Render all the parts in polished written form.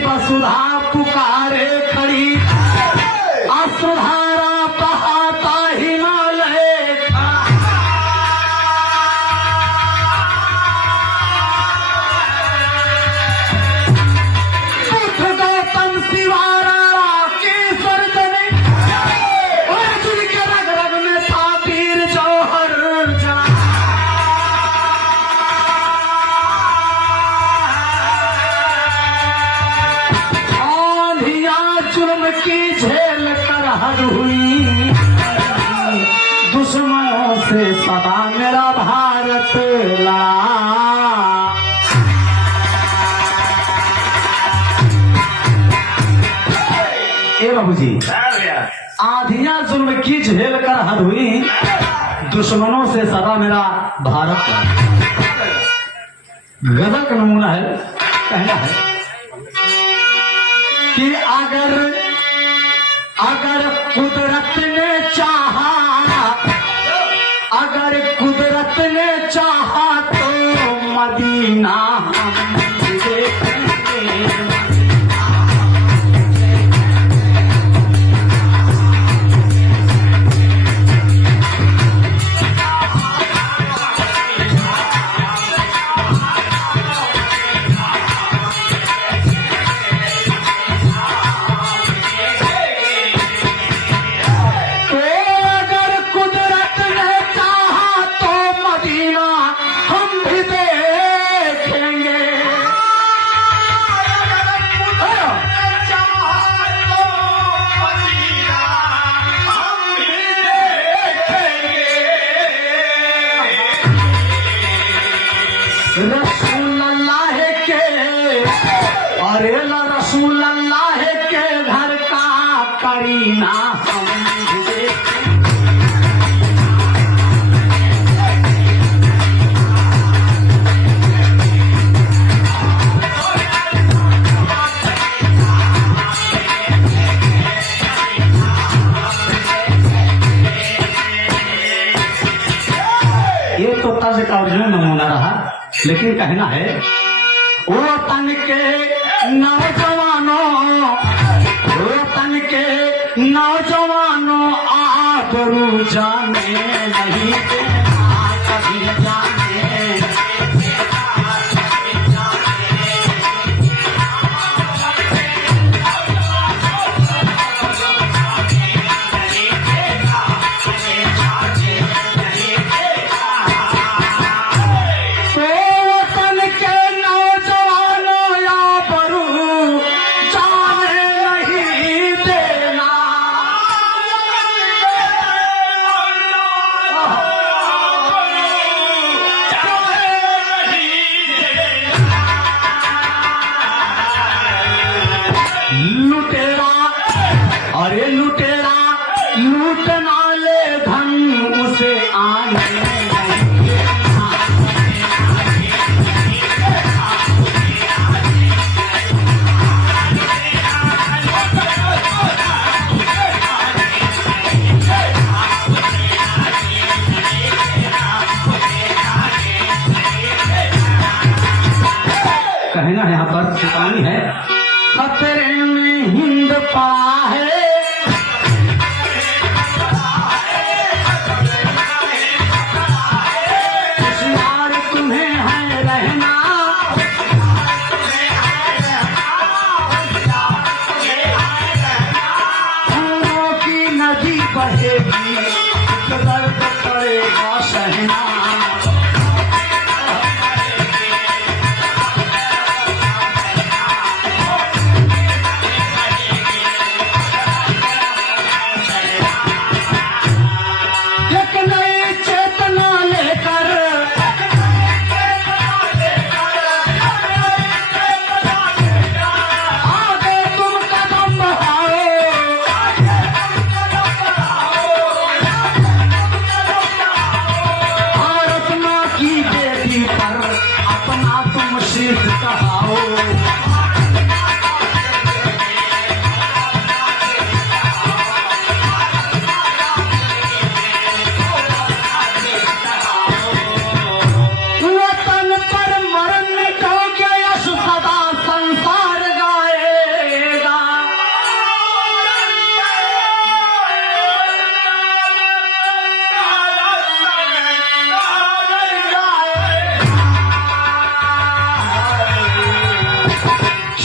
वसुधा पुकारे खड़ी, असुधारा बहाता हिमालय था। पुत्र गौतम शिवारा की सर्जने, अर्जुन के रग रग में था वीर जौहर जड़ा। की झेल कर हद हुई, दुश्मनों से सदा मेरा भारत लड़ा। ए बाबूजी, आंधियां जुल्म की झेल कर हद हुई, दुश्मनों से सदा मेरा भारत लड़ा। गजल का नमूना है, कहना है कि अगर कुदरत ने चाहा, अगर कुदरत ने चाहा तो मदीना हम देखेंगे। रसूल अल्लाह के, अरे रसूल अल्लाह के घर का करीना हम ये तो तर्ज का अर्जुन नमूना रहा, लेकिन कहना है वो तन के नौजवानों, वो तन के नौजवानों आबरू जाने नहीं देना कभी जाने। अरे लुटेरा लूटना ले धन उसे आने कहना है यहाँ पर चेतावनी है, खतरे में हिंद पड़ा है, होशियार तुम्हें है रहना, खूनों की नदी बहेगी दर्द पड़ेगा सहना।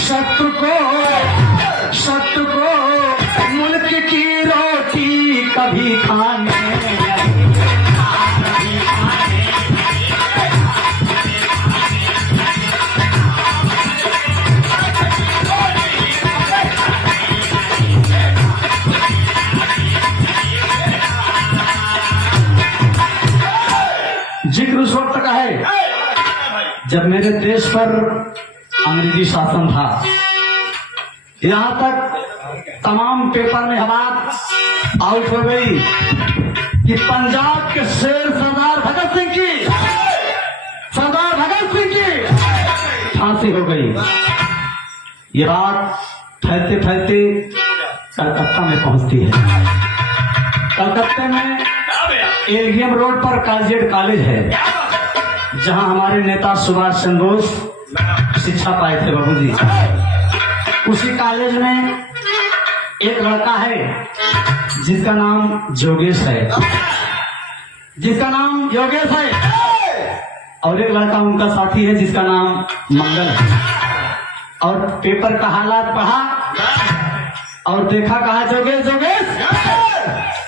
शत्रु को मुल्क की रोटी कभी खाने जिक्र उस वक्त का है जब मेरे देश पर अंग्रेजी शासन था। यहाँ तक तमाम पेपर में बात आउट हो गई कि पंजाब के शेर सरदार भगत सिंह की फांसी हो गई। ये बात फैलते फैलते कलकत्ता में पहुंचती है। कलकत्ते में एलजीएम रोड पर काजीएड कॉलेज है जहां हमारे नेता सुभाष चंद्र बोस शिक्षा पाए थे बाबूजी। उसी कॉलेज में एक लड़का है जिसका नाम योगेश है, और एक लड़का उनका साथी है जिसका नाम मंगल है। और पेपर का हालात पढ़ा और देखा, कहा योगेश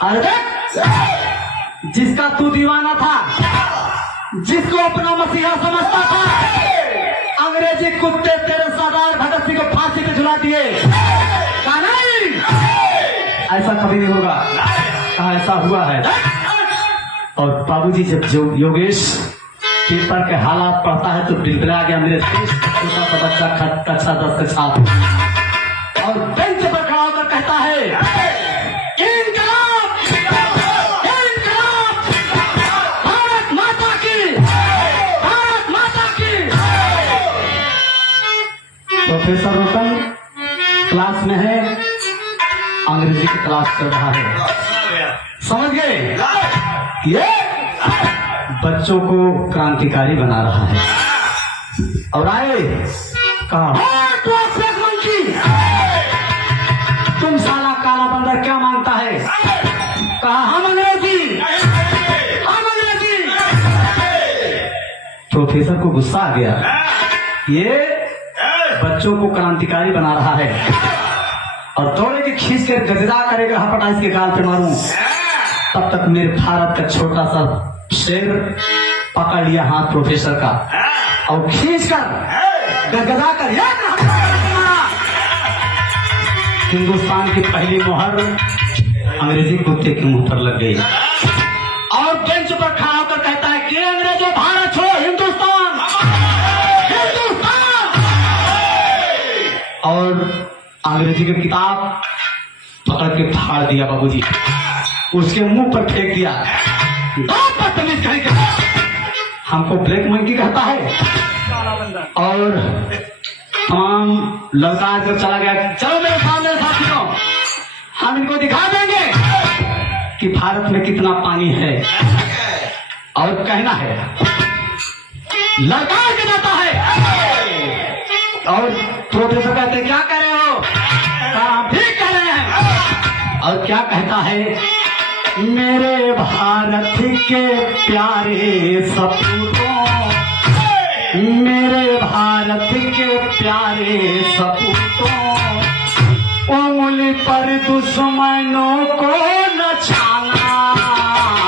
अरे जिसका तू दीवाना था, जिसको अपना मसीहा समझता था, अंग्रेजी कुत्ते तेरे सरदार भगत सिंह को फांसी पे झुला दिए। कहा नहीं, ऐसा कभी नहीं होगा। कहा ऐसा हुआ है। और बाबूजी जब जो योगेश पेपर के हालात पढ़ता है तो बिलबिला गया। मेरे देश छोटा सा बच्चा कक्षा 10 के छात्र, और बेंच पर खड़ा होकर कहता है प्रोफेसर रोटन क्लास में है, अंग्रेजी की क्लास कर रहा है। समझ गए? ये बच्चों को क्रांतिकारी बना रहा है। और आए कहा, तुम साला काला बंदर क्या मांगता है? कहा हम अंग्रेजी। प्रोफेसर को गुस्सा आ गया, ये बच्चों को क्रांतिकारी बना रहा है। और दौड़े के खींच कर गजरा करेगा, हपटा इसके गाल पे मारूं। तब तक मेरे भारत का छोटा सा शेर पकड़ लिया हाथ प्रोफेसर का और खींच कर गजरा कर हिंदुस्तान की पहली मोहर अंग्रेजी कुत्ते के मुंह पर लग गई। और बेंच पर खड़ा होकर कहता है कि अंग्रेजों भारत छोड़ो, हिंदुस्तान। और अंग्रेजी की किताब पकड़ के फाड़ दिया बाबूजी, उसके मुंह पर फेंक दिया। हमको ब्लैक मंकी कहता है। और तमाम लड़का जब चला गया, चलो मेरे सामने साथियों, हम इनको दिखा देंगे कि भारत में कितना पानी है। और कहना है, लड़का के जाता है। और प्रोफेसर कहते क्या कर रहे हो? हम ठीक कर रहे हैं। और क्या कहता है, मेरे भारत के प्यारे सपूतों, मेरे भारत के प्यारे सपूतों, उंगली पर दुश्मनों को नचाना।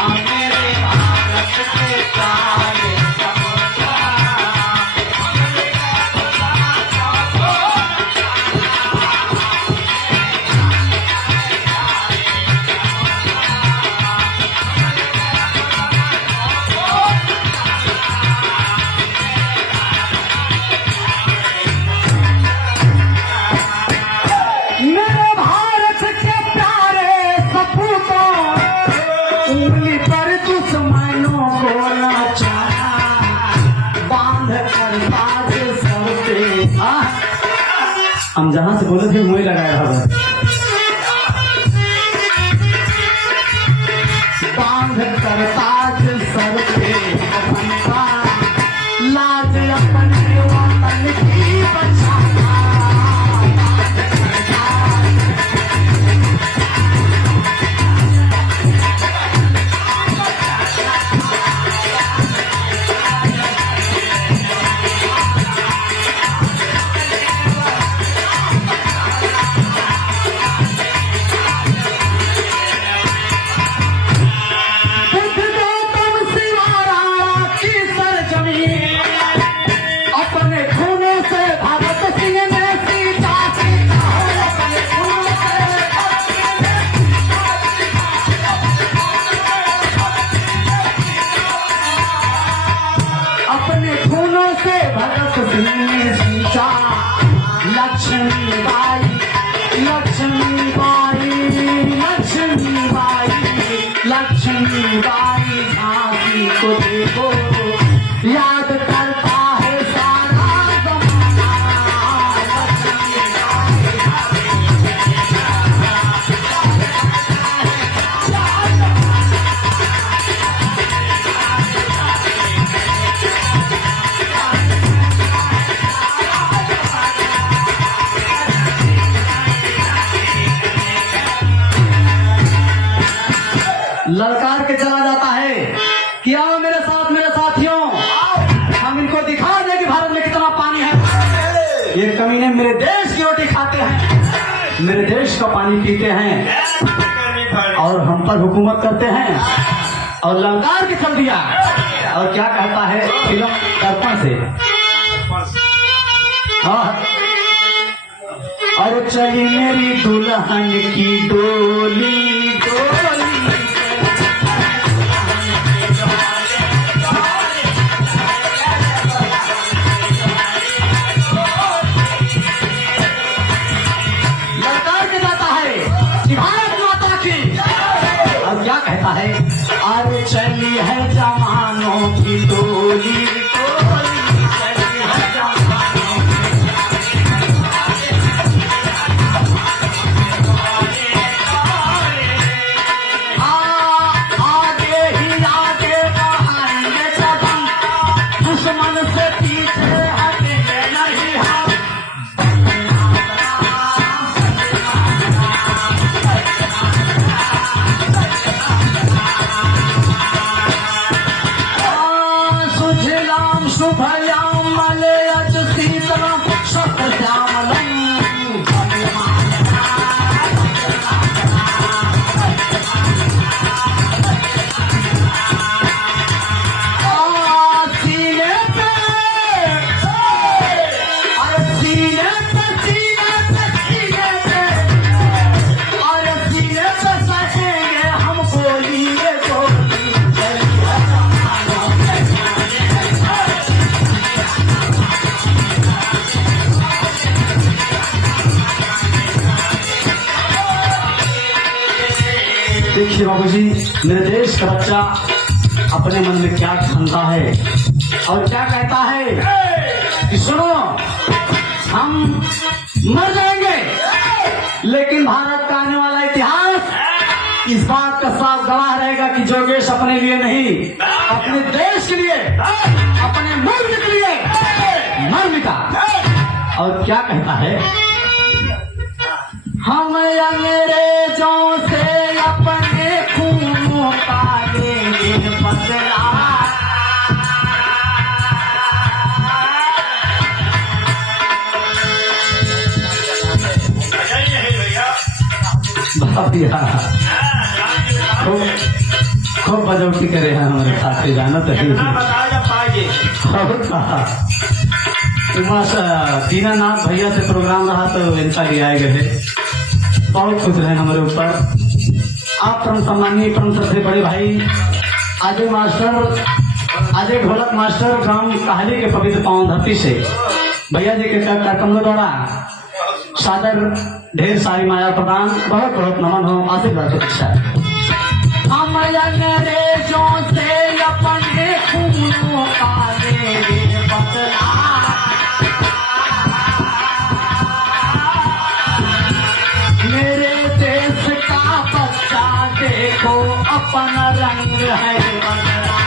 मेरे भारत के प्यारे हम जहां से बोले थे वही लगाया रहा। बांध कर ताज सर पे अपना, लाज अपने वतन की बचाना। लक्ष्मीबाई लक्ष्मीबाई लक्ष्मीबाई लक्ष्मीबाई झांसी को देखो याद करता है सारा जमाना। ललकार के चला जाता है कि आओ मेरे साथ मेरे साथियों, हम इनको दिखा दें कि भारत में कितना पानी है। ये कमीने मेरे देश की रोटी खाते हैं, मेरे देश का पानी पीते हैं और हम पर हुकूमत करते हैं। और ललकार के चल दिया और क्या कहता है फिल्म दर्पण से, और चली मेरी दुल्हन की डोली डोली। कहता है अरे चली है जवानों की डोली डोली, चली है जवानों आगे ही आगे बढ़ाएंगे कदम, दुश्मन से पीछे हटेंगे नहीं हम। शुभयाम मलयज शीतलम शतश्यामलम, सीने पे और सीने पे सीने पे सीने पे और सीने पे सहेंगे हम गोली ये गोली। देखिए बाबूजी, मेरे देश का बच्चा अपने मन में क्या ठानता है और क्या कहता है कि सुनो, हम मर जाएंगे लेकिन भारत का आने वाला इतिहास इस बात का साफ गवाह रहेगा कि जोगेश अपने लिए नहीं, अपने देश के लिए, अपने मुल्क के लिए मर मिटा। और क्या कहता है, हम अंग्रेजों से अपने खूनों का लेंगे बदला। खूब बजौती करे हैं हमारे साथी, जाना तो दीनानाथ भैया से प्रोग्राम रहा तो इनका लिए आए गए थे, बहुत खुश रहे हमारे ऊपर। आप परम सम्मानीय परम सबसे बड़े भाई अजय मास्टर, अजय ढोलक मास्टर ग्राम काहली के पवित्र पावन धरती से भैया जी के कार्यक्रमों द्वारा सादर ढेर सारी माया प्रदान, बहुत बहुत नमन हो, आशीर्वाद प्रतीक्षा। हम अंग्रेजों से अपने खूनों का लेंगे बदला, मेरे देश का बच्चा देखो अपना रंग है बदला।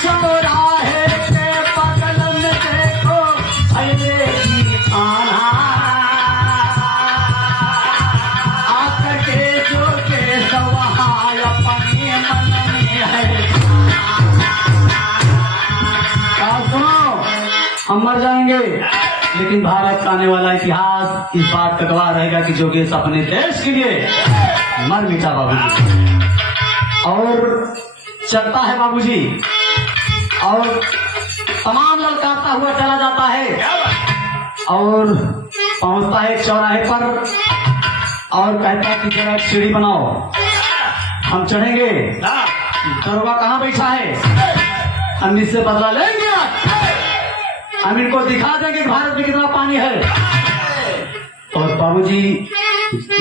चौराहे के बगल में देखो भैले की थाना, आकर के जो के सवाल अपने मन में है। सुनो, हम मर जाएंगे लेकिन भारत का आने वाला इतिहास इस बात का गवाह रहेगा कि जोगेश अपने देश के लिए मर मिटा बाबूजी। और चलता है बाबूजी और तमाम ललकारता हुआ चला जाता है और पहुंचता है चौराहे पर और कहता है कि जरा एक सीढ़ी बनाओ, हम चढ़ेंगे। दरोगा कहाँ बैठा है, हम इससे बदला लेंगे। हम इनको दिखा देंगे कि भारत में कितना पानी है। और बाबूजी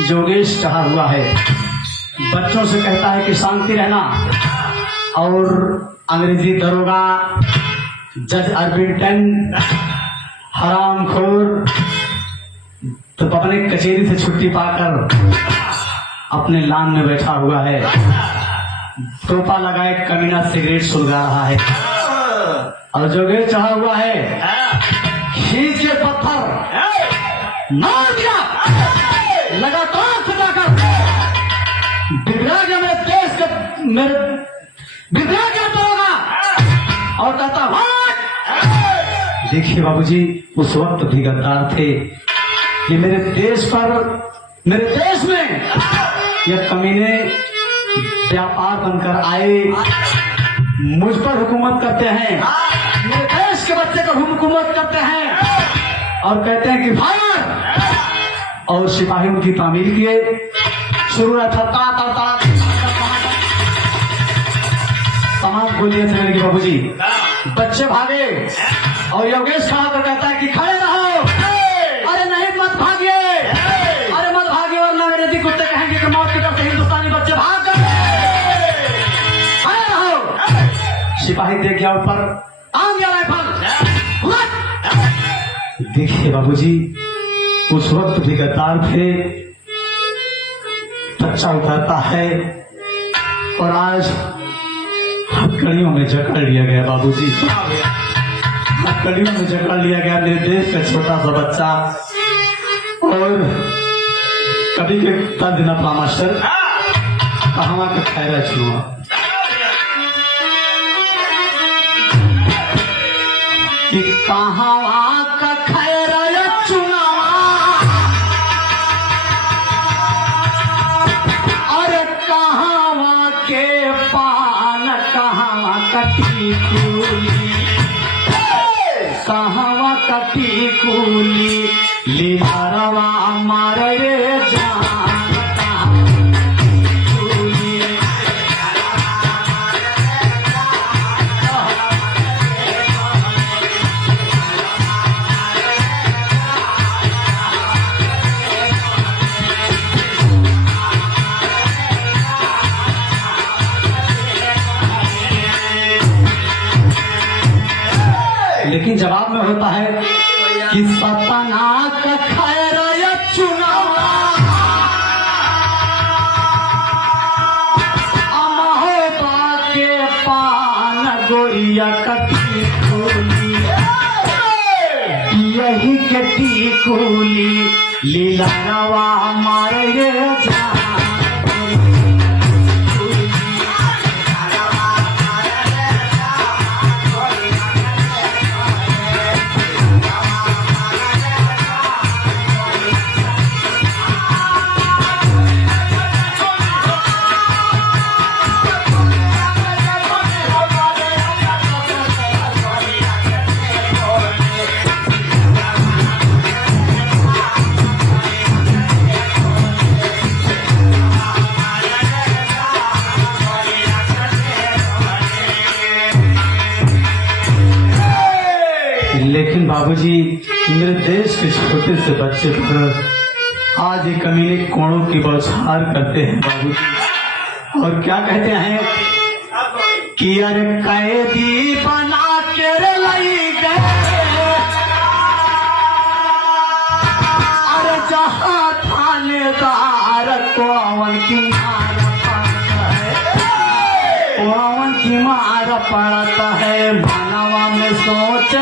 योगेश चाहा हुआ है, बच्चों से कहता है कि शांति रहना, और अंग्रेजी दरोगा जज अर्बिंगटन हरामखोर तो अपने कचेरी से छुट्टी पाकर अपने लान में बैठा हुआ है, टोपा लगाए कमीना सिगरेट सुलगा रहा है। और जोगेश चाहा हुआ है, खींच के पत्थर मार दिया लगातार सटाकर, बिगड़ा गया मेरे देश का, मेरे बिगड़ा गया तो होगा। और कहता भाग। देखिए बाबूजी उस वक्त भी गद्दार थे कि मेरे देश में यह कमीने व्यापार बनकर आए, मुझ पर हुकूमत करते हैं, मेरे देश के बच्चे पर हुकूमत करते हैं और कहते हैं कि फायर। और सिपाही उनकी तामील किए, शुरू था तमाम गोलियां चलने की बाबूजी, बच्चे भागे और योगेश खड़ा कर कहता है कि खड़े रहो, अरे नहीं मत भागिए, अरे मत भागिए वरना अंग्रेजी कुत्ते कहेंगे कि मौत की तरफ से हिंदुस्तानी बच्चे भाग गए, खड़े रहो। सिपाही देख गया ऊपर, आ गया राइफल। देखिए बाबूजी उस वक्त भी गद्दार थे, बच्चा उतरता है और आज हथकड़ियों में जकड़ लिया गया बाबूजी, हथकड़ियों में जकड़ लिया गया मेरे देश का छोटा सा बच्चा। और कभी के तर्ज न पामास्टर कहवा का खैरा छुआ, कि कहवा का खैरा चुनावा, अरे कहवा के पान कहवा कटी कूली, कहवा कटी कूली, लीलारवा मारे जान कूली। लेकिन जवाब में होता है कि सतना का खैर चुनावा, अमहोबा के पान गोरिया कटी कूली, यही कटी कूली, लीला रवा मारे जान। लेकिन बाबूजी मेरे देश के छोटे से बच्चे पर आज ये कमीने कोड़ों की बौछार करते हैं बाबूजी, और क्या कहते हैं कि अरे कैदी बना के लाई गए, अरे जहाँ थानेदार कोवन की मार पड़ता है, कोवन की मार पड़ता है, मानवा में सोच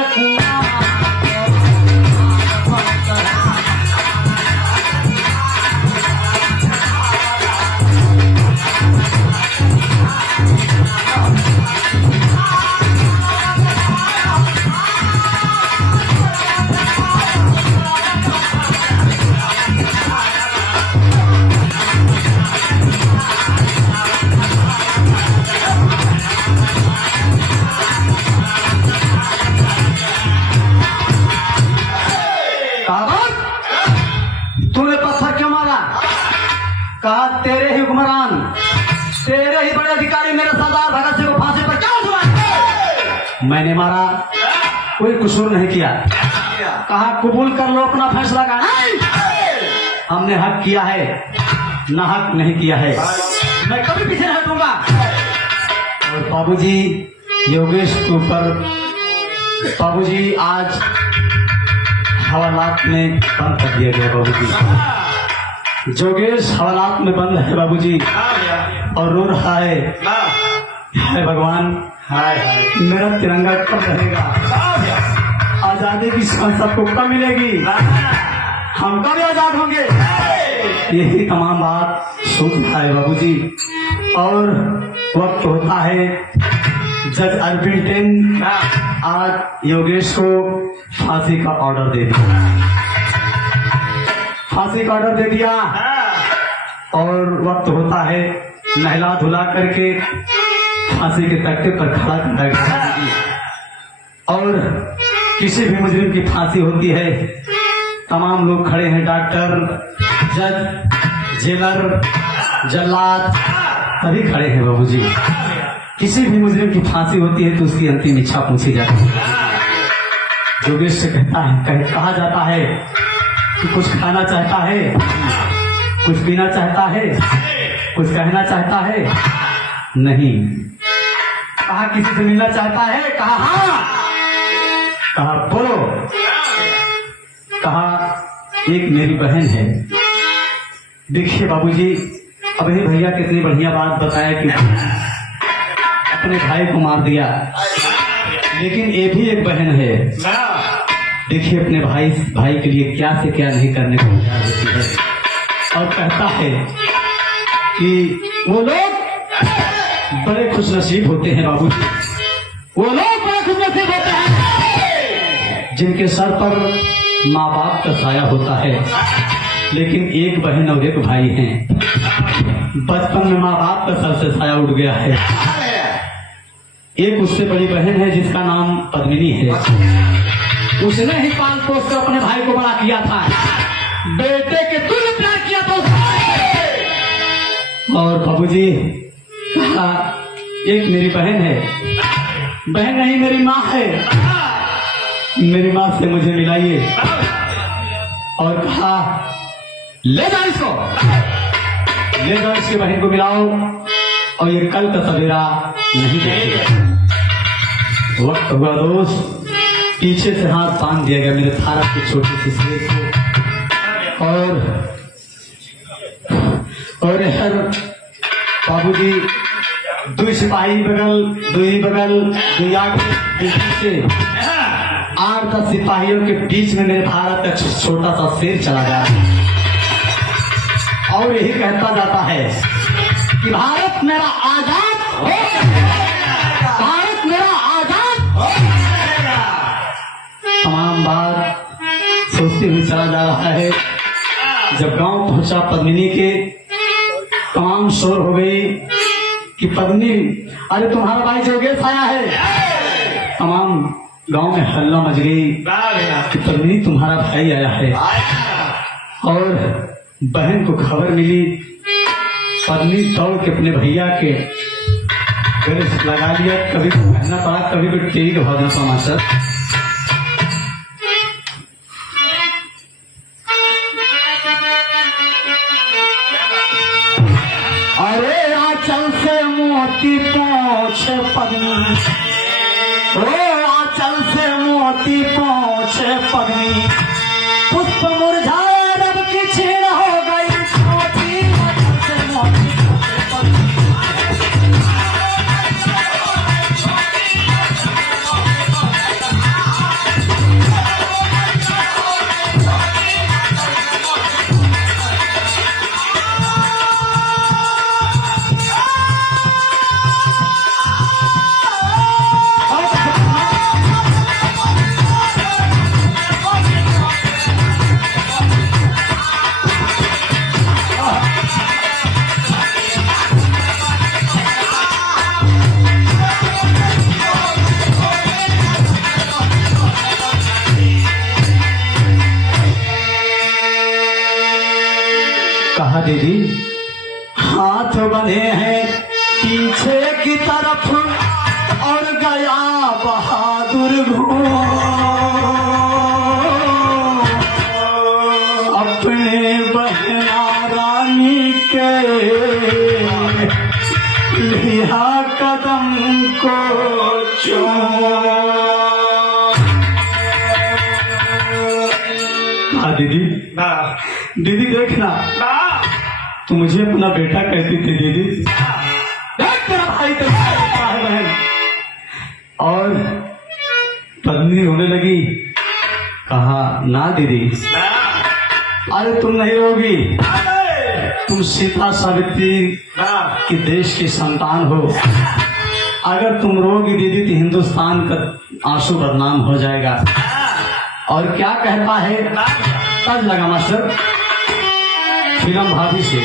कहा तेरे ही हुक्मरान, तेरे ही बड़े अधिकारी मेरे सरदार भगत सिंह को फांसी पर क्यों झुलाए? मैंने मारा, कोई कसूर नहीं किया। कहा कबूल कर लो अपना फैसला का। हमने हक किया है, ना हक नहीं किया है, मैं कभी पीछे नहीं हटूंगा। और बाबूजी योगेश के ऊपर बाबूजी आज हवालात में बंद कर दिया गया। बाबूजी योगेश हवालात में बंद है बाबूजी, और रो रहा है, हाय भगवान, मेरा तिरंगा कब रहेगा, आजादी की सांस सबको कब मिलेगी, हम कब आजाद होंगे। यही तमाम बात सोच रहा है बाबूजी। और वक्त होता है, जज अरविंद आज योगेश को फांसी का ऑर्डर दे दिया, फांसी का ऑर्डर दे दिया। और वक्त होता है, नहला धुला करके फांसी के तख्ते पर खड़ा कर दिया। और किसी भी मुजरिम की फांसी होती है, तमाम लोग खड़े हैं, डॉक्टर, जज, जेलर, जल्लाद सभी खड़े हैं बाबूजी। किसी भी मुजरिम की फांसी होती है तो उसकी अंतिम इच्छा पूछी जाती है। योगेश से कहा जाता है कि कुछ खाना चाहता है, कुछ पीना चाहता है, कुछ कहना चाहता है, नहीं। कहा किसी से मिलना चाहता है, कहा हाँ, कहा बोलो। कहा एक मेरी बहन है। देखिए बाबूजी, अभी भैया कितनी बढ़िया बात बताया कि अपने भाई को मार दिया, लेकिन ये भी एक बहन है। देखिए अपने भाई के लिए क्या से क्या नहीं करने को तैयार होती है। और कहता है कि वो लोग बड़े खुशनसीब होते हैं बाबूजी, वो लोग बड़े खुशनसीब होते हैं जिनके सर पर माँ बाप का साया होता है, लेकिन एक बहन और एक भाई हैं। बचपन में माँ बाप का सर से साया उड़ गया है। एक उससे बड़ी बहन है जिसका नाम पद्मिनी है, उसने ही पाल पोस कर अपने भाई को बड़ा किया था, बेटे के तुल्य प्यार किया था उसने। और बाबूजी कहा एक मेरी बहन है, बहन नहीं मेरी माँ है, मेरी माँ से मुझे मिलाइए। और कहा ले जाओ इसको, ले जाओ इसकी बहन को मिलाओ, और ये कल का सवेरा नहीं देखेगा। वक्त हुआ दोस्त, पीछे से हाथ बांध दिया गया मेरे थारा के छोटे से शेर को। और यार बाबूजी दो सिपाही बगल, दो आगे से 8-10 सिपाहियों के बीच में मेरे भारत का छोटा सा शेर चला गया, और यही कहता जाता है कि भारत मेरा आजाद हो जाएगा, भारत मेरा आजाद हो जाएगा। तमाम बात सोचते हुए चला जा रहा है। जब गांव पहुंचा पद्मिनी के, तमाम शोर हो गई कि पद्मिनी, अरे तुम्हारा भाई योगेश आया है। तमाम गांव में हल्ला मच गई कि पद्मिनी तुम्हारा भाई आया है। और बहन को खबर मिली, पद्मिनी दौड़ के अपने भैया के गले से लगा लिया। कभी को कहना पड़ा, कभी को टीवी के भजन समाचार। अरे आंचल से मोती पोंछे पद्मिनी, ओ आंचल से मोती पोंछे पद्मिनी, पुष्प मुरझाए रब की छीण हो गई छोटी, आंचल से मोती पोंछे पद्मिनी। कहा दीदी हाथ बंधे हैं पीछे की तरफ और गया बहादुर घूम। कहा दीदी दीदी देखना तू मुझे अपना बेटा कहती थी दीदी, देख तेरा भाई तेरा बहन। और पत्नी होने लगी, कहा ना दीदी, अरे तुम नहीं होगी, तुम सीता सावित्री की देश की संतान हो। अगर तुम रोगी दीदी तो हिंदुस्तान का आंसू बदनाम हो जाएगा। और क्या कहता है, तज लगा मास्टर फिल्म भाभी से।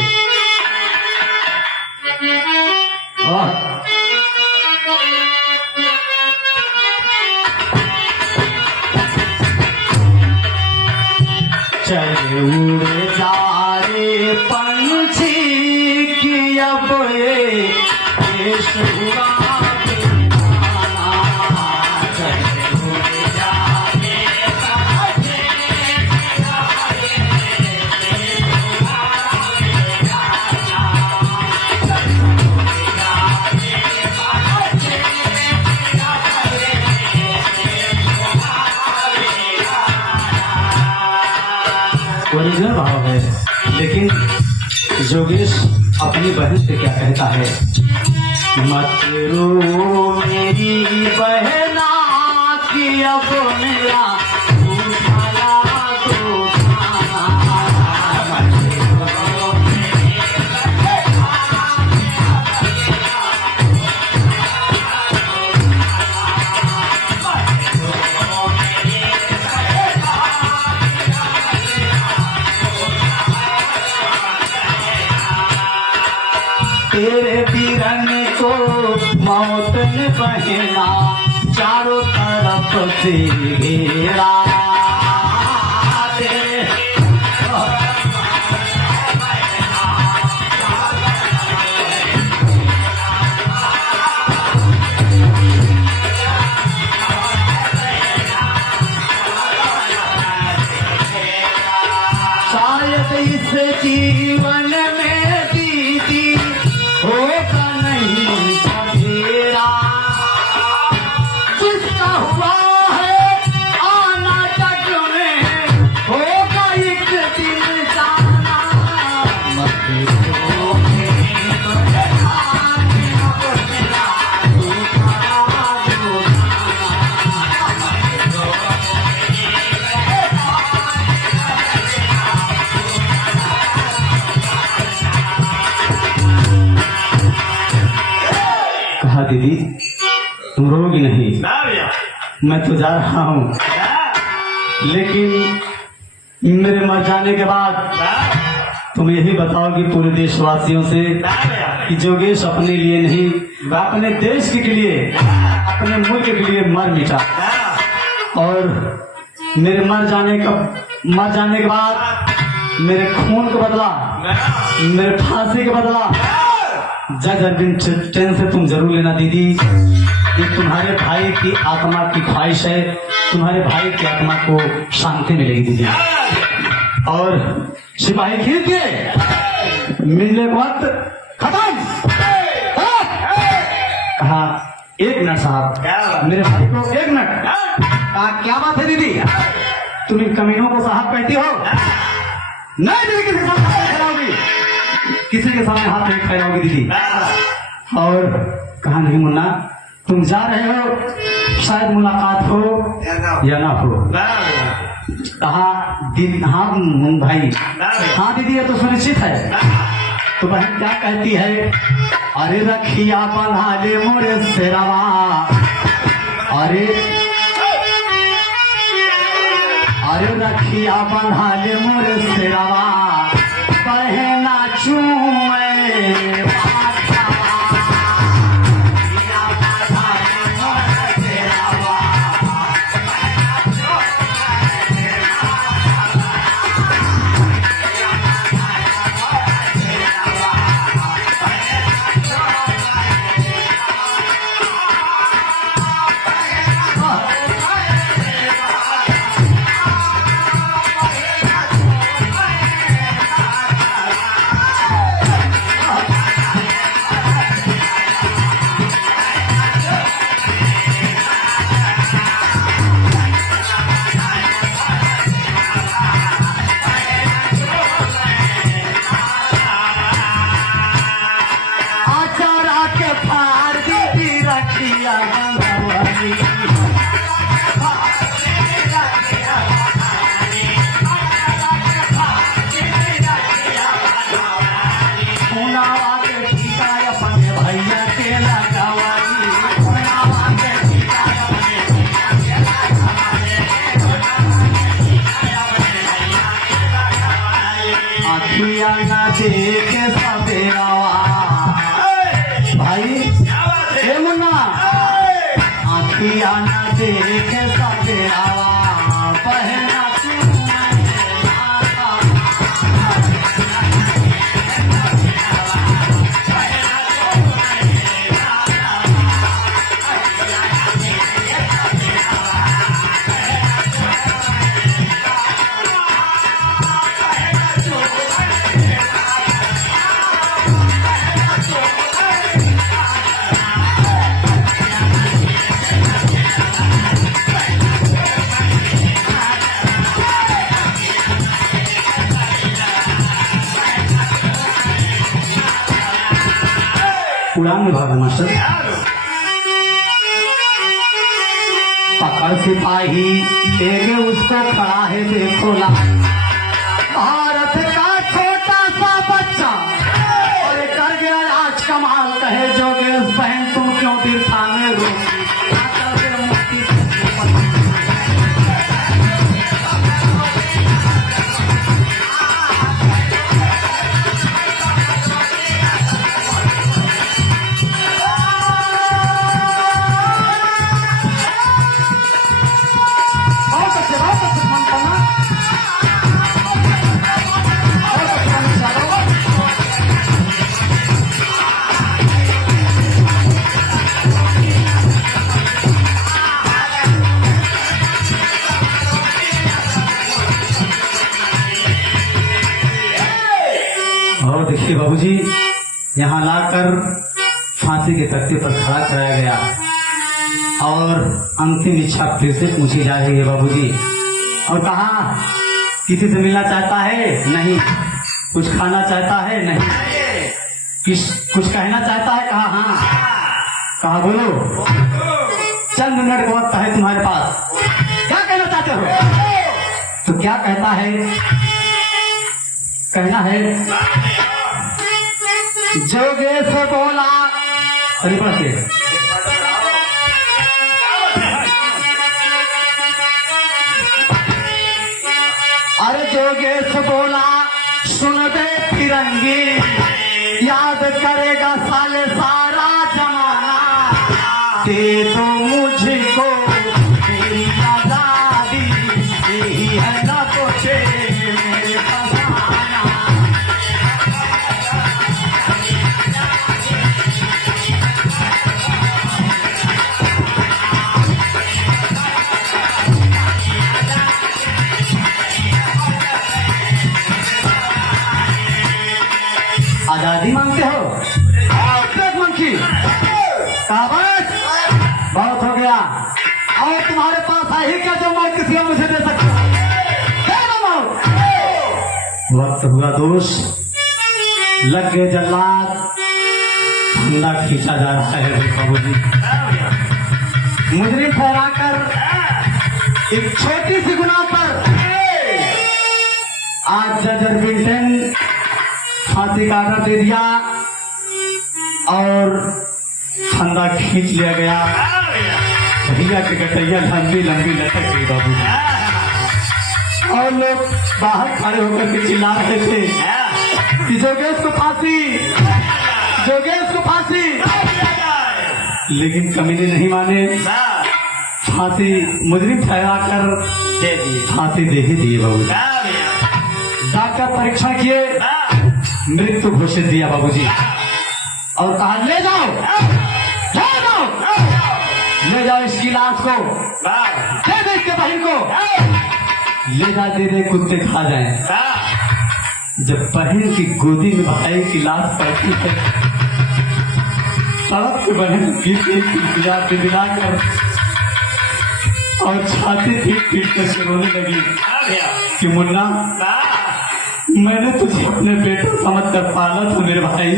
चले उड़े जा रे पंछी की अब ये देश हुआ ओरिजिनल भाव है। लेकिन जोगेश अपनी बहन से क्या कहता है, मत रो मेरी बहना की अब मेरा तेरे बिरन को मौत ने बहना चारों तरफ से घेरा। शायद इस जीवन में दीदी होगा नहीं अंधेरा, जिसका हुआ है आना जग में होगा एक दिन जाना। मत रो मेरी बहना अब मेरा दूसरा कहा दीदी तुम रोगी नहीं, मैं तो जा रहा हूँ, लेकिन मेरे मर जाने के बाद तुम यही बताओगी पूरे देशवासियों से कि जोगेश अपने लिए नहीं, अपने देश के लिए, अपने मुल्क के लिए मर मिटा। और मेरे मर जाने के बाद मेरे खून का बदला, मेरे फांसी का बदला जज अरविंद ट्रेन से तुम जरूर लेना दीदी। ये तुम्हारे भाई की आत्मा की ख्वाहिश है, तुम्हारे भाई की आत्मा को शांति मिलेगी दीदी। और सिपाही खींच के मिलने के वक्त खत्म। कहा एक मिनट साहब, मेरे भाई को एक मिनट। कहा क्या बात है दीदी, तुम इन कमीनों को साहब कहती हो? नहीं दीदी, किसी के सामने हाथ फैलाओगी, किसी के सामने हाथ नहीं फैलाओगी दीदी। और कहा नहीं मुन्ना, तुम जा रहे हो, शायद मुलाकात हो या ना हो। कहा हाँ भाई, हाँ दीदी ये तो सुनिश्चित है। तो बहन क्या कहती है, अरे रखिया बना ले मोरे सेरावा, अरे रखिया बना ले मोरे सेरावा, बहना चूमे देखे सवेरावा भाई ए मुन्ना आखिया ना देखे सवेरावा पहना उड़ान विभाग मास्टर पकड़ सिपाही लेके उसको खड़ा है देखो ला भारत का छोटा सा बच्चा और कर गया आज कमाल कहे जोगेश बहन तुम क्यों दिल थामे रोकी और देखिए बाबूजी यहाँ लाकर फांसी के तख्ते पर खड़ा कराया गया और अंतिम इच्छा फिर से पूछी जा रही है बाबूजी। और कहा किसी से मिलना चाहता है? नहीं। कुछ खाना चाहता है? नहीं। कुछ कहना चाहता है? कहा हाँ। कहा बोलो, चंद मिनट का वक्त है तुम्हारे पास, क्या कहना चाहते हो? तो क्या कहता है? कहना है जोगेश बोला, अरे बढ़ते अरे जोगेश बोला सुन दे फिरंगी, याद करेगा साले सारा जमाना, दे तो मुझको मेरी आजादी, यही है ना सोचे मेरे फसाना। आजादी मांगते हो? मंकी बहुत हो गया, और तुम्हारे पास है ही क्या जो मौत किसी को मुझे दे सकते हो? वक्त हुआ दोस्त, लग गए जल्लाद, फंदा खींचा जा रहा है बाबूजी। मुजरिम ठहराकर एक छोटी सी गुनाह पर आज जज अरविंदन फांसी का आर्डर दे दिया और फंदा खींच लिया गया। भैया की कटैया लंबी लंबी लटक गई बाबूजी, और लोग बाहर खड़े होकर के चिल्ला रहे थे कि जोगेश को फांसी, जोगेश को फांसी। लेकिन कमीने नहीं माने, फांसी मुजरिम ठहरा कर दे दी, फांसी दे ही दी बाबूजी। डॉक्टर परीक्षण किए, मृत्यु घोषित दिया बाबूजी, और कहा ले जाओ, ले जाओ, ले जाओ इसकी लाश को, दे दे इसके बहन को, ले जा, दे दे कुत्ते खा जाए। जब बहन की गोदी में भाई की लाश पड़ती है, सड़क पे बहन की दिलाकर और छाती पीट पीट करके रोने लगी कि मुन्ना मैंने तुझे अपने बेटे समझ कर पाला था मेरे भाई,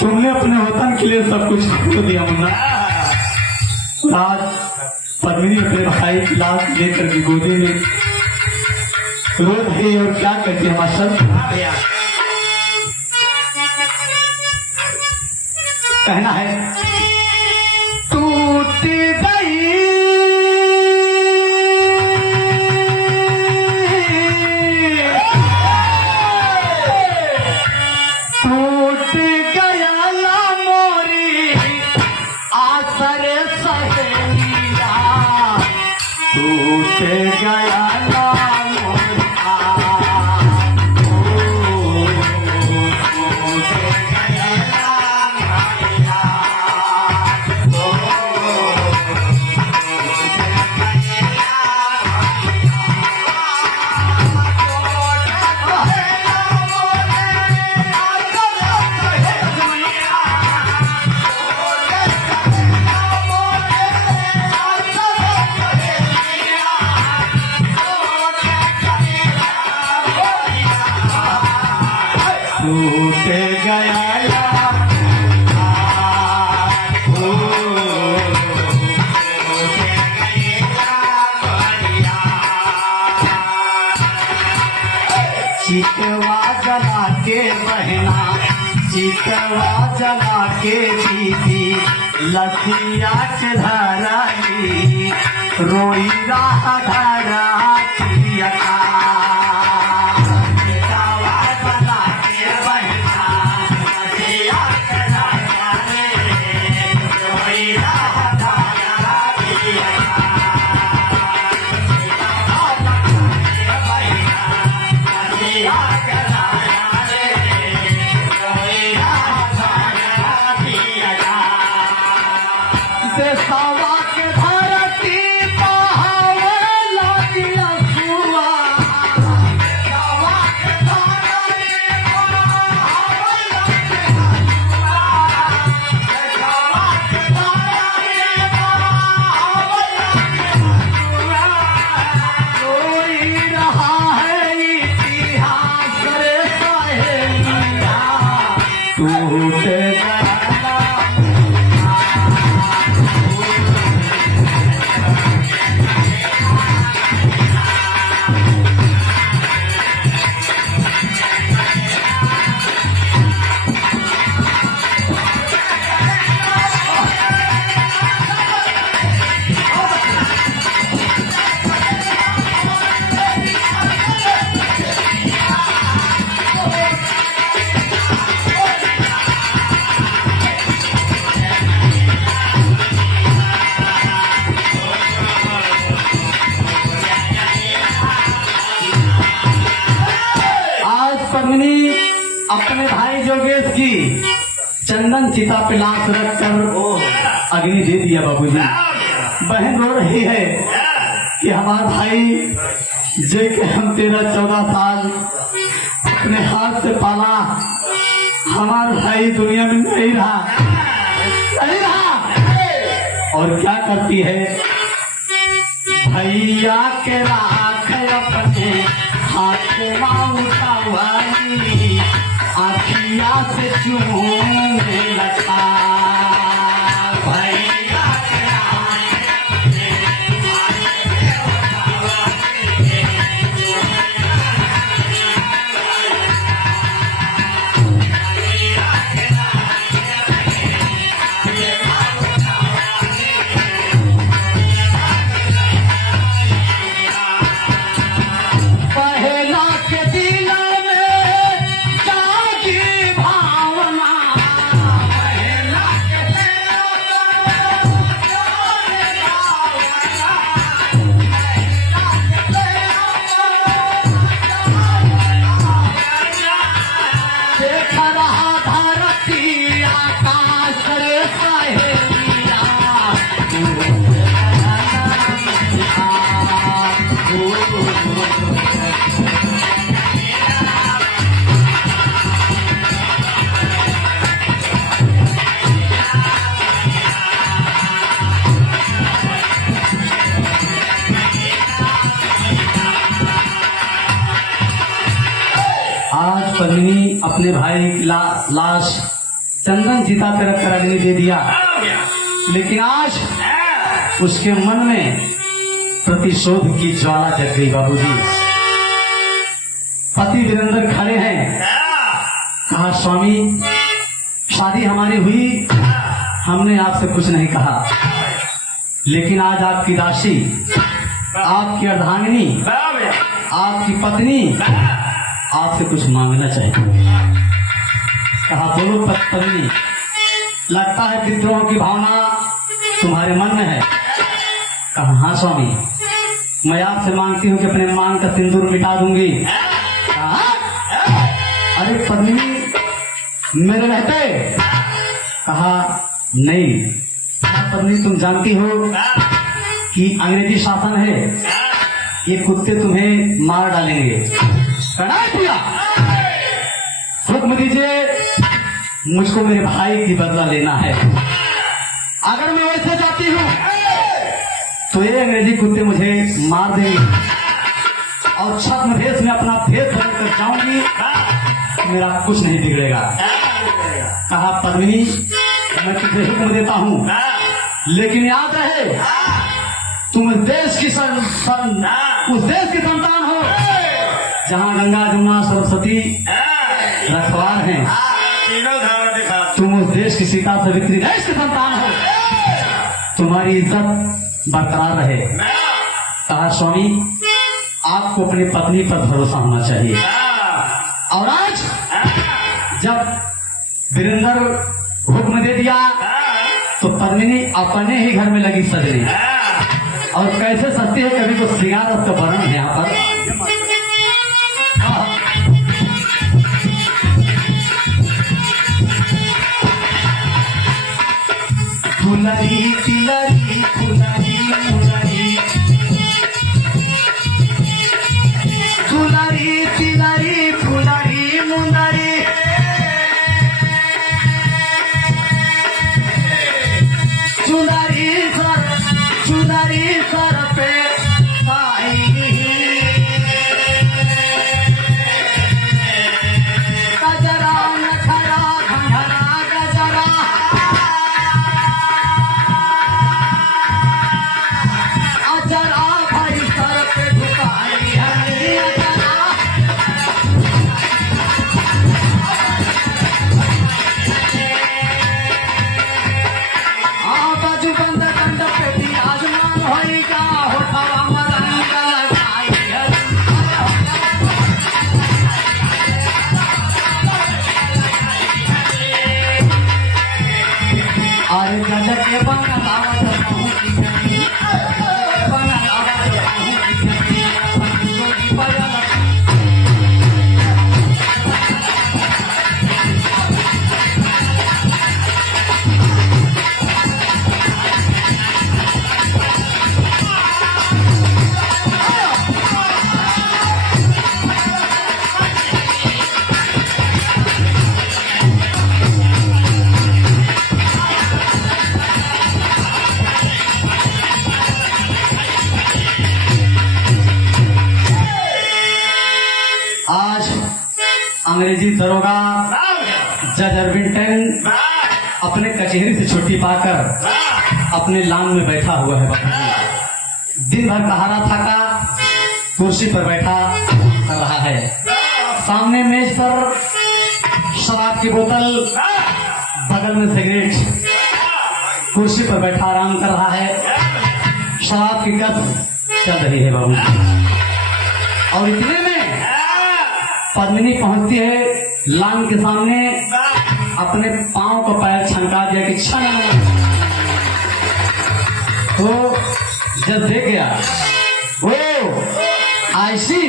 तुमने अपने वतन के लिए सब कुछ खो दिया मुन्ना। आज पद्मिनी अपने भाई की लाश लेकर के गोदी में रो रही और क्या कहती है मास्टर? कहना है टूट गई टूट गया टूट गया चितवा जला के बहना, चितवा जला के दीदी, लठिया के धराई, रोई राह धरा चियका। अपने भाई जोगेश की चंदन चिता पे लाश रख कर अग्नि दे दिया बाबूजी। बहन रो रही है कि हमारा भाई जे के हम 13-14 साल अपने हाथ से पाला, हमारा भाई दुनिया में नहीं रहा। और क्या करती है, भैया के राख अपने हाथ में उठाई, आखिया से चूमने लगा। भैया के पहला के दिला पत्नी अपने भाई की लाश चंदन चिता पे रख कर अग्नि दे दिया, लेकिन आज उसके मन में प्रतिशोध की ज्वाला जग गई। बाबूजी, पति वीरेंद्र खड़े हैं, कहा स्वामी शादी हमारी हुई, हमने आपसे कुछ नहीं कहा, लेकिन आज आपकी दासी, आपकी अर्धांगिनी, आपकी पत्नी आपसे कुछ मांगना चाहिए। कहा बोलो पत्नी, लगता है विद्रोह की भावना तुम्हारे मन में है। कहा हाँ स्वामी, मैं आपसे मांगती हूँ कि अपने मांग का सिंदूर मिटा दूंगी। कहा, अरे पद्मिनी मेरे रहते? कहा नहीं। पद्मिनी तुम जानती हो कि अंग्रेजी शासन है, ये कुत्ते तुम्हें मार डालेंगे। दिया हुक्म दीजिए, मुझको मेरे भाई की बदला लेना है। अगर मैं वैसे जाती हूँ तो ये अंग्रेजी कुत्ते मुझे मार देंगे और छद्म भेष में अपना भेष बदल कर जाऊंगी, मेरा कुछ नहीं बिगड़ेगा। कहा पद्मिनी मैं तुझे हुक्म देता हूँ, लेकिन याद रहे तुम उस देश की संतान हो जहाँ गंगा जमुना सरस्वती रखवार हैं। तुम उस देश की सीता सावित्री देश की संतान हो, तुम्हारी इज्जत बरकरार रहे। कहा स्वामी आपको अपनी पत्नी पर भरोसा होना चाहिए। और आज जब वीरेंद्र हुक्म दे दिया तो पद्मिनी अपने ही घर में लगी सजने। और कैसे सजती है, कभी तो श्रृंगार का वर्णन है यहाँ पर। फुलरी तिलरी फुलरी मुलरी, फुलरी तिलरी फुलरी मुलरी, चुनरी सर पे आई, गजरा नखरा घंघरा गजरा, अजरा भाई सर पे झुकाई है अजरा। बाजू बंद कंड पे विराजमान होई का होठवा मरंग लगाई है। अरे गजब के बंगलावत पहुंची गई, बंगलावत पहुंची गई, गोरी बजल अंग्रेजी दरोगा जज अर्विंगटन अपने कचहरी से छुट्टी पाकर अपने लान में बैठा हुआ है। दिन भर कहारा थाका कुर्सी पर बैठा कर रहा है। सामने मेज पर शराब की बोतल, बगल में सिगरेट, कुर्सी पर बैठा आराम कर रहा है। शराब की गत चल रही है बाबू। और इतने में पद्मिनी पहुंचती है लान के सामने, अपने पांव को पैर छनका दिया कि छन। तो जब देख गया, oh I see,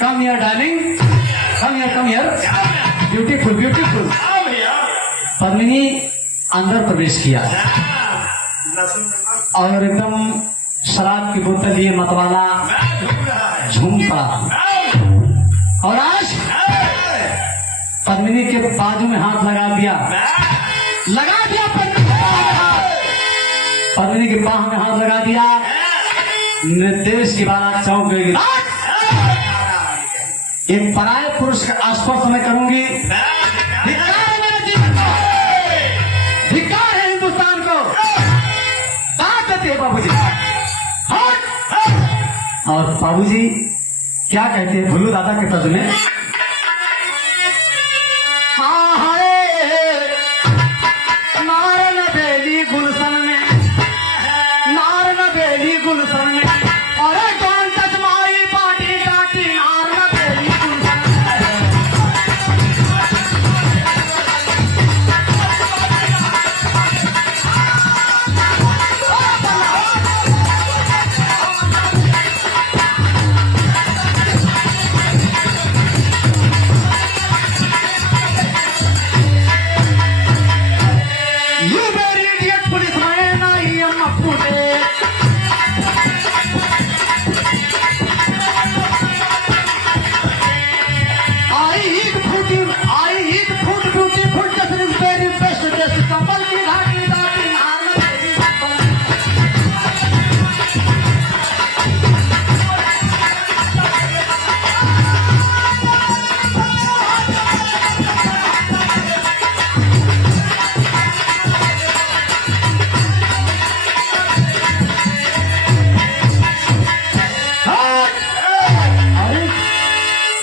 come here darling, come here, beautiful beautiful. Padmini अंदर प्रवेश किया और एकदम शराब की बोतल लिए मतवाला झूम पड़ा। और आज पद्मिनी के बाजू में हाथ लगा दिया पद्मिनी के बाह में हाथ लगा दिया। निर्देश की बात चौंक गई। एक पराये पुरुष का स्पर्श मैं करूंगी, धिक्कार है मेरे जीवन को, धिक्कार है हिंदुस्तान को। कहा कहते हैं बाबूजी? और बाबूजी क्या कहते हैं भुल्लू दादा के तर्ज में? हाँ हाय नार न बेली गुलशन में, नार न बेली गुलशन में, अरे कौन टच मारी पाटी काटी, नार न बेली गुलशन में।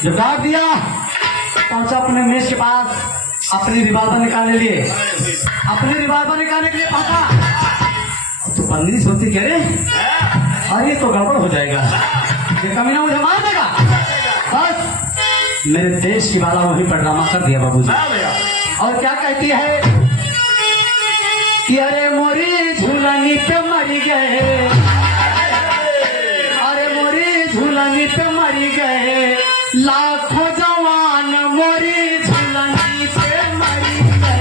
जब डांट दिया पहुंचा अपने मेज के पास, अपनी रिवाल्वर निकालने लिए, अपनी रिवाल्वर निकालने के लिए पहुंचा तो बंदी सोचती कह रहे अरे तो गड़बड़ हो जाएगा, ये कमीना मुझे मार देगा। बस मेरे देश की बाला वहीं पर ड्रामा कर दिया बाबूजी। और क्या कहती है कि अरे मोरी झूलनी पे मरी गए, अरे मोरी झूलनी पे मरी गए, लाखों जवान मोरी झूलनी पे मरी गए।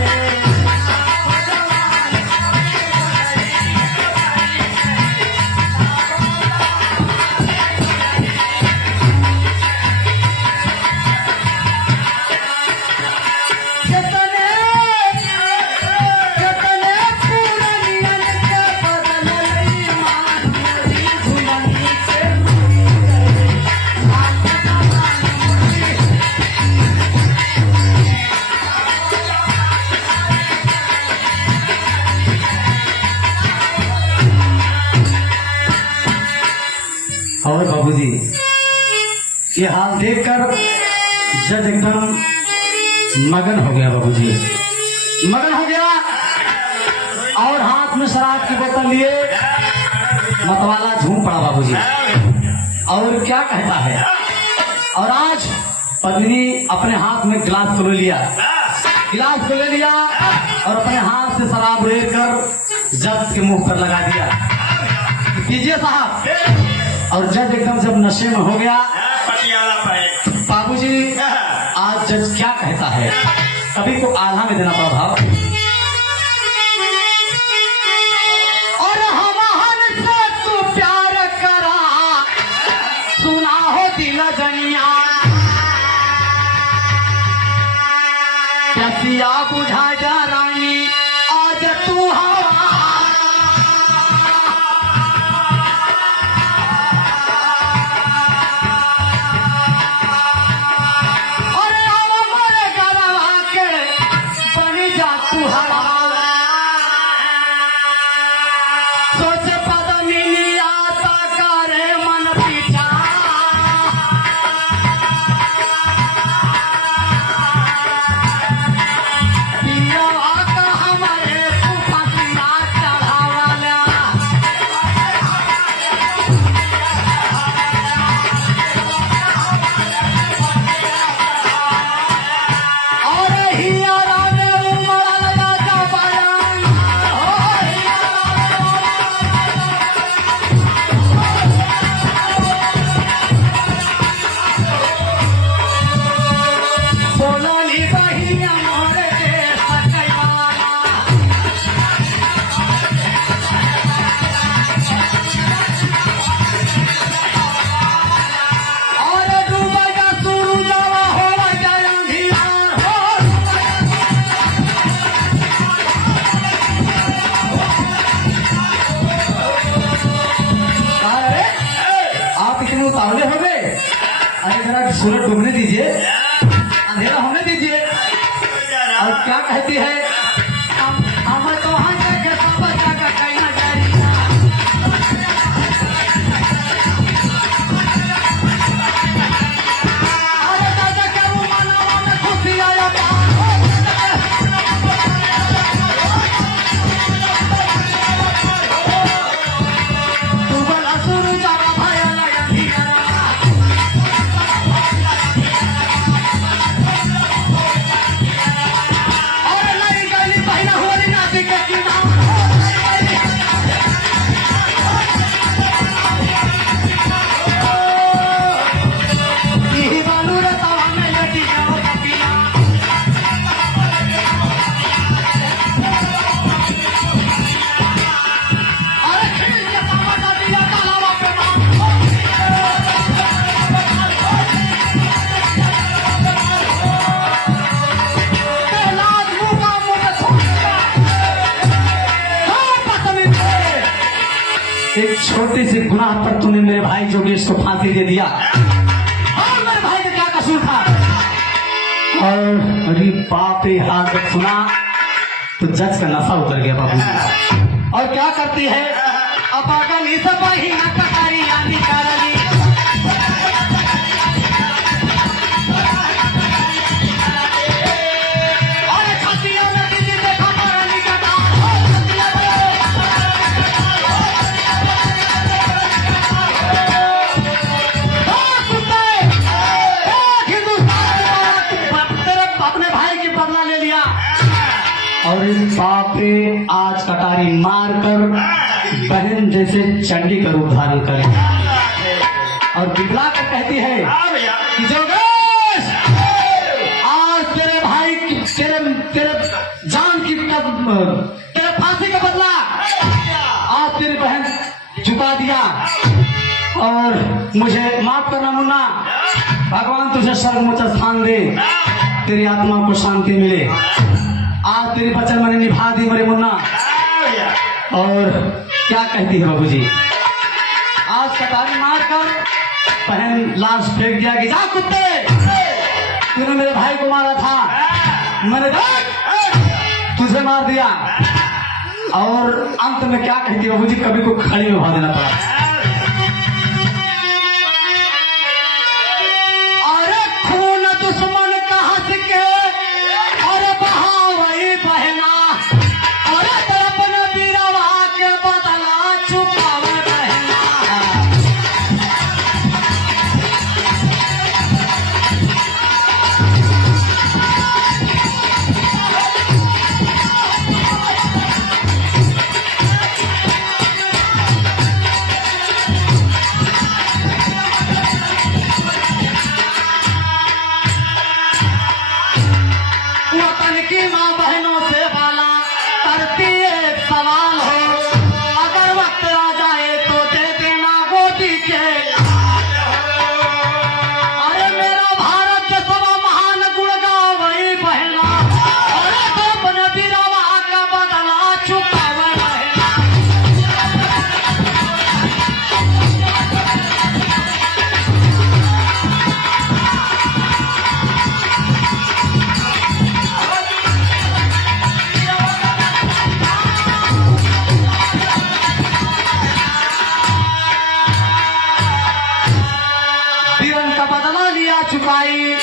और बाबूजी ये हाल देखकर जज एकदम मगन हो गया, बाबूजी मगन हो गया और हाथ में शराब की बोतल लिए मतवाला झूम पड़ा बाबूजी। और क्या कहता है, और आज पत्नी अपने हाथ में गिलास को ले लिया, गिलास को ले लिया और अपने हाथ से शराब लेकर जज के मुंह पर लगा दिया, कीजिए साहब। और जज एकदम जब नशे में हो गया, बाबूजी आज जज क्या कहता है, कभी को आधा में देना पड़ा भाव। और हम से तू प्यार करा, सुना हो दिल जनिया, प्यासिया बुझा जा रानी आज तू हवा। उतावले हो गए, अरे जरा सूरज डूबने दीजिए, अंधेरा होने दीजिए। और क्या कहती है, हम तो एक छोटी सी गुनाह पर तूने मेरे भाई जोगेश को फांसी दे दिया, और मेरे भाई का क्या कसूर था। और अरे बाप रे, हाथ जब सुना तो जज का नशा उतर गया बाबू। और क्या करती है, अब अगली सब ही ना कटारी यानी कारली मारकर बहन जैसे चंडी का रूप धारण करे और बिगला कर कहती है कि जोगेश, आज तेरे भाई की तेरे जान की तेरे फांसी का बदला आज तेरी बहन चुका दिया और मुझे माफ करना मुन्ना। भगवान तुझे सर्वोच्च स्थान दे, तेरी आत्मा को शांति मिले। आज तेरी वचन मैंने निभा दी मेरे मुन्ना। और क्या कहती है बाबूजी, आज कटारी मारकर बहन लाश फेंक दिया कि जा कुत्ते, तूने मेरे भाई को मारा था, मैंने तुझे मार दिया। और अंत में क्या कहती है बाबूजी, कभी को खड़ी में भा देना पड़ा। अरे खून दुश्मन का हंस के और बहावई बहना, अरे तरपन बीरवा के बदला छुपावे बहना। वतन की माँ बहनों से वाला करती एक सवाल हो, अगर वक्त आ जाए तो दे देना गोदी के। अरे मेरा भारत सवा महान गुण गावई बहना, अरे तो अपने बीरवा का बदला चुकावे बहना। बीरन का बदला लिया चुकाई